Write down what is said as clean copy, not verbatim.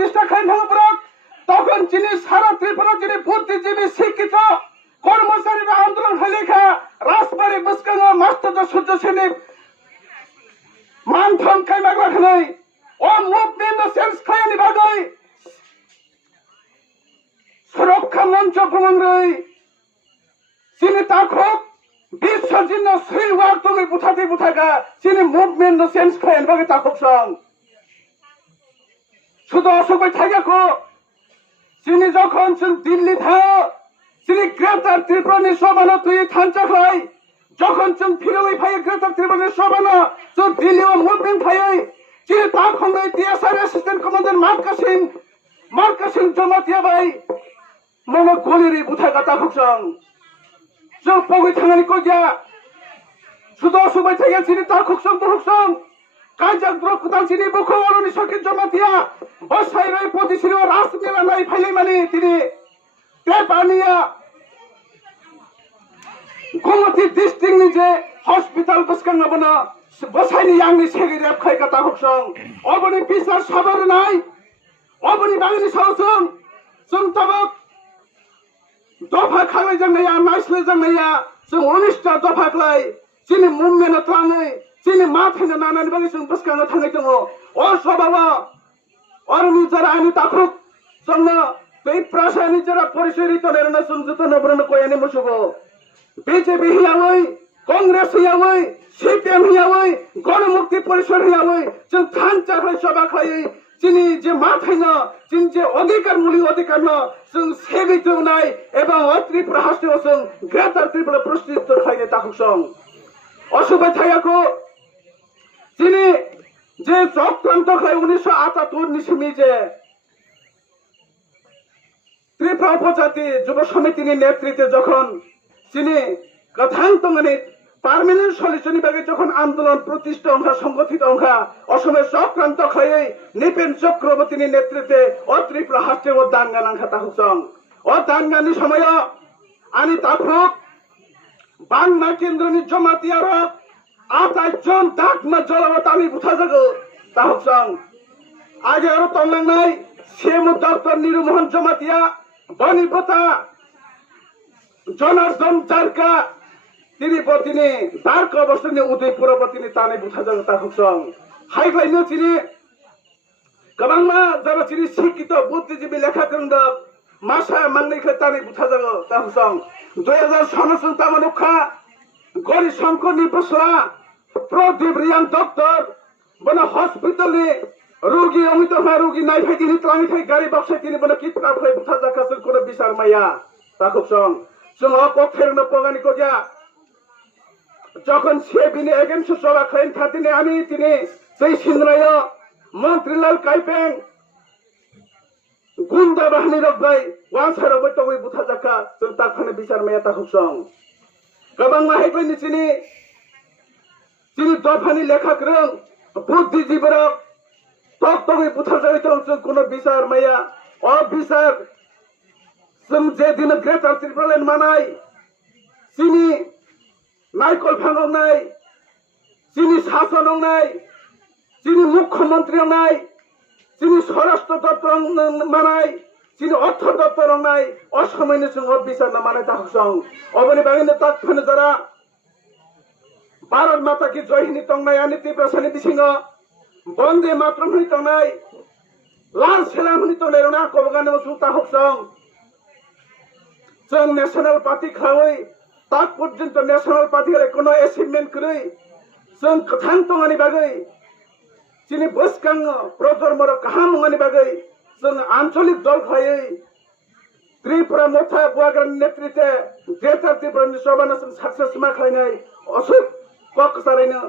প্রতিষ্ঠা খাই পড়ক তখন যিনি সারা ত্রিপুরা যিনি বুদ্ধিজীবী শিক্ষিত কর্মচারীরা আন্দোলন হলেখা রাজবাড়ি বুসকাঙ্গ মাস্টার সূর্য সেনী মানথন খাইমাগ রাখনাই ও মুভমেন্ট সেন্স খাইনি বাগৈ সুরক্ষা মঞ্চ ভ্রমণ যিনি তাখক বিশ্বজিন্ন শ্রী ওয়ার তুমি বুথাতে বুথাগা যিনি মুভমেন্ট সেন্স খাইন বাগে তাখক সং শুধু অসুখই থাকাকো যিনি যখন দিল্লি থাও যিনি গ্রেপ্তার ত্রিপুরানি সভানো তুই থানচা খাই যখন চুন ফিরোই ভাই গ্রেপ্তার ত্রিপুরানি সভানো চুন দিল্লি ও মুভমেন্ট ভাই যিনি তাখঙ্গই টিএসআর অ্যাসিস্ট্যান্ট কমান্ডার মার্কাসিং জমাতিয়া ভাই মনে গলিরি বুথাগা তাখক সং जों पगै थांनानै कइया सुदो सुबाय थाया जिनि ताखुकसं बुहुकसं काजक द्रकुदां जिनि बुखौ अरनि सरकित जमातिया बसायबाय पदिसिरि राजमेला नाय फाइलै माने तिनि ते बानिया गमति डिस्ट्रिक्टनि जे हस्पिटाल बसकांगाबना बसायनि आंनि सेगि रेप खायगा ताखुकसं अबनि बिसार साबार नाय अबनि बागनि सावसं जों ताबक दफा खालाय जांनाया नायस्ले जांनाया जों 19टा दफा खालाय जिनि मुभमेन्ट थाङै जिनि माथायनो नानानै बागै जों बसकांनो थाङै दङ अ सभावा अरनि जरा आनि ताखुक जोंनो बै प्रासानि जरा परिचय रितनेरना जों जतन ब्रन कोयानि मुसुगो बीजेपी हियावै कांग्रेस हियावै सीपीएम हियावै गणमुक्ति परिषद हियावै जों थानचाखै सभा खायै जिनि जे माथायनो जिनि जे अधिकार मुलि अधिकार न जों सेबितनाय एबा त्रिपुरा हास्टेल जों ग्रेटार त्रिपुरा प्रस्टित खायने ताखुसं असुबाय थायाखौ जिनि जे चक्रांत खाय 1978 नि सिमि जे त्रिपुरा उपजाति যুব সমিতিनि नेतृत्वे যখন जिनि गथां तंगनि পার্মানেন্ট সলিউশনের বাগে যখন আন্দোলন প্রতিষ্ঠা অংশা সংগঠিত অংশা অসমের চক্রান্ত খাই নিপেন চক্রবর্তীর নেতৃত্বে ত্রিপুরা হাস্টে ও দাঙ্গা নাংখা তাহুকসং ও দাঙ্গানি সময় আনি তাফুক বাংলা কেন্দ্রনি জমাতিয়ার 28 জন ডাকমা জলাবত আমি বুঝা যাগো তাহুকসং আগে আরো তংলাংনাই সেমু ডক্টর নিরুমোহন জমাতিয়া বনিপতা জনার্দন চারকা তিনি পতিনি দার্ক অবস্থানে উদয়পুর পতিনি তানে বুঝা যাবে তাহুকসং হাইগ্লাইনো তিনি গবাংমা যারা তিনি শিক্ষিত বুদ্ধিজীবী লেখাখণ্ড মাসা মাংনিখে তানে বুঝা যাবে তাহুকসং 2016 তামানুখা গরি শঙ্করনি বসরা প্রদীপ রিয়ান ডক্টর বনা হসপিটালে রোগী অমিত হয় রোগী নাই ভাই তিনি ত্রাণি খাই গাড়ি বক্সায় তিনি বনা কিতরা ভাই বুঝা যাকাছেন কোন বিচার মাইয়া তাহুকসং जों पक्षेरनो पगानि कजा যখন সে বিনে এগেন্সট সভা খাইন খাতিনে আমি তিনি সেই সিন্দ্রায় মন্ত্রীলাল কাইপেং গুন্ডা বাহিনী রবাই ওয়াসার বৈতই বুথা জাকা जों তাখানে বিচার মেয়া তাহুকসং गोबां माहायगनि তিনি দফানি লেখাগ্রং বুদ্ধিজীবীর তত্ত্বই বুথা যাইতো जों কোন বিচার মেয়া অফিসার जों जे दिन ग्रेटार त्रिपुरालेण्ड मानाय जिनि नायकल फांगनाय जिनि शासन होनाय जिनि मुख्यमंत्री होनाय जिनि स्वराष्ट्र दप्तर मानाय जिनि अर्थ दप्तर होनाय असमयनो जों अफिसार ना मानाय ताहुकसं अबनि बागैनो ताकफानो जरा भारत माता की जय हिनी तंगनाय आनि त्रिपुरासानि बिसिङो बन्दे मातरम हिनी तंगनाय लाल सेलाम हिनी तंगनाय रना कबगानो जों ताहुकसं जों नेशनल पार्टी खावै ताक पर्यन्त नेशनल पार्टी कोनो एचिभमेन्ट करै जों कथां तंगानि बागै जिनि बसकां प्रजन्मर काहा मुङानि बागै जों आঞ্চলিক दल खायै त्रिपुरा मोथा बुवाग्रानि नेतृत्वे ग्रेटार त्रिपुरानि सभानो जों साक्सेस मा खालायनाय असुख ककसारैनो